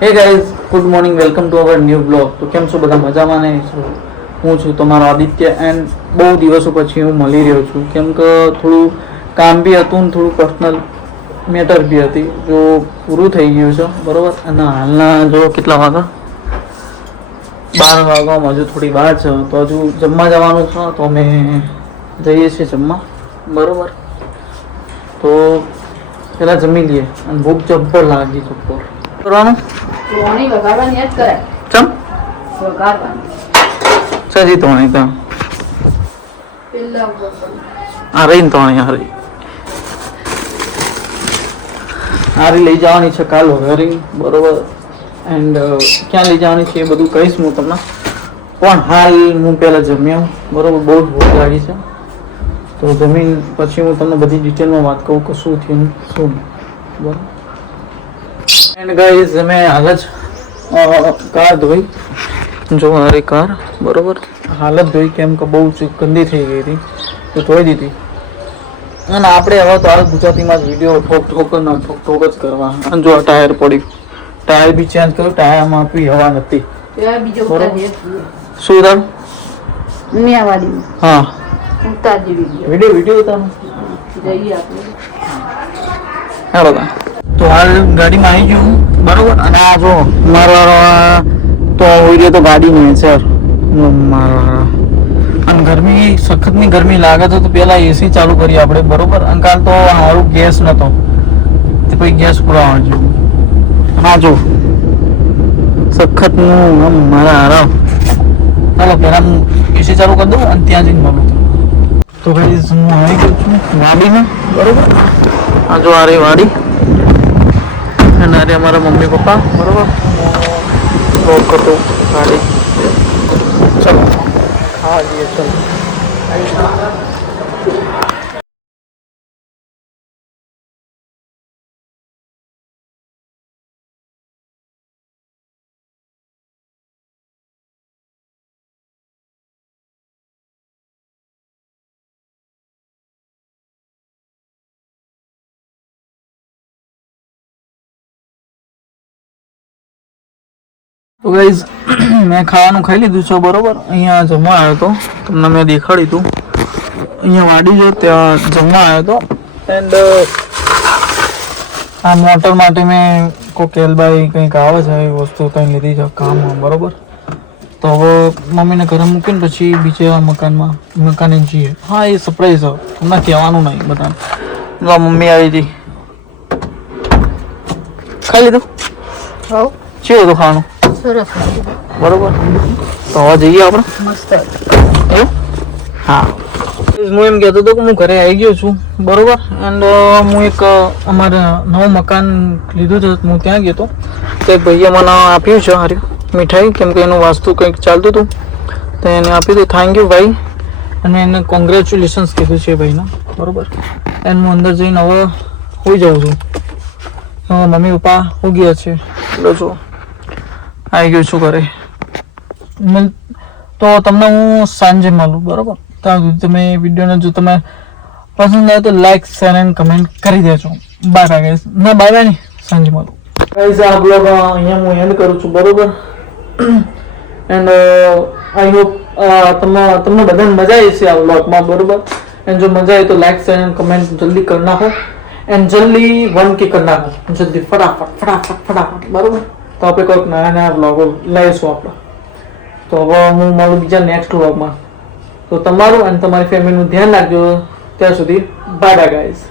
Hey guys, good morning, welcome to our new blog. તો કેમ છો બધા? મજામાં ને? હું છું તમારો આદિત્ય એન્ડ બહુ દિવસો પછી હું મળી રહ્યો છું, કેમ કે થોડું કામ બી હતું ને થોડું પર્સનલ મેટર બી હતી. જો પૂરું થઈ ગયું છે બરાબર. અને હાલના જો કેટલા વાગ્યા 12 વાગવામાં હજુ થોડી વાર છે, તો હજુ જમવા જવાનું છે. તો અમે જઈએ છીએ જમવા બરાબર. તો પહેલાં જમી લઈએ અને ભૂખ જબ્બર લાગી જબ્બર કરવાનું ચમ સજી તો આ રહી ને તો હારી લઈ જવાની છે કાલ વઘારી બરોબર. એન્ડ ક્યાં લઈ જવાની છે એ બધું કહીશ હું તમને. પણ હાલ હું પહેલાં જમ્યો બરોબર. બહુ જ ભૂખ લાગી છે, તો જમીન પછી હું તમને બધી ડિટેલમાં વાત કહું કે શું થયું શું બરાબર. એન્ડ ગાઈઝ અમે હાલ જ કાર ધોઈ, જો મારી કાર બરોબર હાલત ધોઈ, કેમ કે બહુ ગંદી થઈ ગઈ હતી તો ધોઈ દીધી. અને આપણે હવે તો હાલ ગુજરાતીમાં જ વિડીયો ઠોક જ કરવા. અને જો ટાયર પડ્યું, ટાયર બી ચેન્જ કર્યું, ટાયરમાં બી હવા નથી શું તાર હા વિડીયો ઉતારવાનું હેલો તા. તો હાલ ગાડીમાં આવી ગયું બરોબર. અને આ જો મારો તો હોય તો ગાડી નહીં સર મારો. અને ગરમી સખતની ગરમી લાગે તો પહેલાં એસી ચાલુ કરીએ આપણે બરોબર. અંકાલ તો સારું ગેસ નહોતો તે પછી ગેસ પુરાવા જેવું. હા જો સખતનું આમ મારા હારા. ચાલો પહેલાં હું એસી ચાલુ કરી દઉં અને ત્યાં જઈને મળું. તો ભાઈ હું આવી ગયો છું વાડીમાં બરોબર. આ જો આ રહી વાડી અને અરે અમારા મમ્મી પપ્પા બરોબર. લોક કરતો ગાડી. ચલો ખાવા જઈએ. ચલો તો ગાઈઝ મેં ખાવાનું ખાઈ લીધું છે બરોબર. અહીંયા જમવા આવ્યો હતો, તમને મેં દેખાડ્યું હતું. અહીંયા વાડી છે ત્યાં જમવા આવ્યો હતો. એન્ડ આ મોટર માટે મેં કોઈ કેલબાઈ કંઈક આવે છે એ વસ્તુ કંઈ લીધી છે કામમાં બરોબર. તો હવે મમ્મીને ઘરે મૂકીને પછી બીજા મકાને જઈએ. હા એ સરપ્રાઈઝ છે, તમને કહેવાનું નહીં બધાને. મમ્મી આવી હતી, ખાઈ લીધું કેવું હતું ખાવાનું? સરસ બરોબર. તો હવે જઈએ આપણે મસ્ત એવું. હા હું એમ કહેતો હતો કે હું ઘરે આવી ગયો છું બરોબર. એન્ડ હું એક અમારે નવું મકાન લીધું છે, હું ત્યાં ગયો હતો. તો એક ભાઈએ મને આપ્યું છે હાર્યું મીઠાઈ, કેમ કે એનું વાસ્તુ કંઈક ચાલતું હતું તો એને આપ્યું હતું. થેન્ક યુ ભાઈ. અને એને કોંગ્રેચ્યુલેશન્સ કીધું છે ભાઈને બરોબર. એન્ડ હું અંદર જઈને હવે હોઈ જાઉં છું. મમ્મી પપ્પા હોઈ ગયા છે એટલે જો આવી ગયું છું ઘરે. તો તમને હું સાંજે મળું બરાબર. ત્યાં તમે વિડીયોને જો તમે પસંદ આવે તો લાઈક શેર એન્ડ કમેન્ટ કરી દેજો. Bye bye guys. ના બાય બાય નહીં, સાંજે મળું ગાઈસ. આ બ્લોગ અહીંયા હું એન્ડ કરું છું બરોબર. એન્ડ આઈ હોપ તમને બધાને મજા આવી છે આ બ્લોગમાં બરોબર. એન્ડ જો મજા આવી તો લાઈક શેર એન્ડ કમેન્ટ જલ્દી કરી નાખો. એન્ડ જલ્દી 1K કરી નાખો જલ્દી ફટાફટ બરોબર. તો આપણે કોઈક નયા બ્લોગો લઈશું આપણે. તો હવે હું મારું બીજા નેક્સ્ટ બ્લોગમાં. તો તમારું અને તમારી ફેમિલીનું ધ્યાન રાખજો. ત્યાં સુધી બાય બાય ગાઈઝ.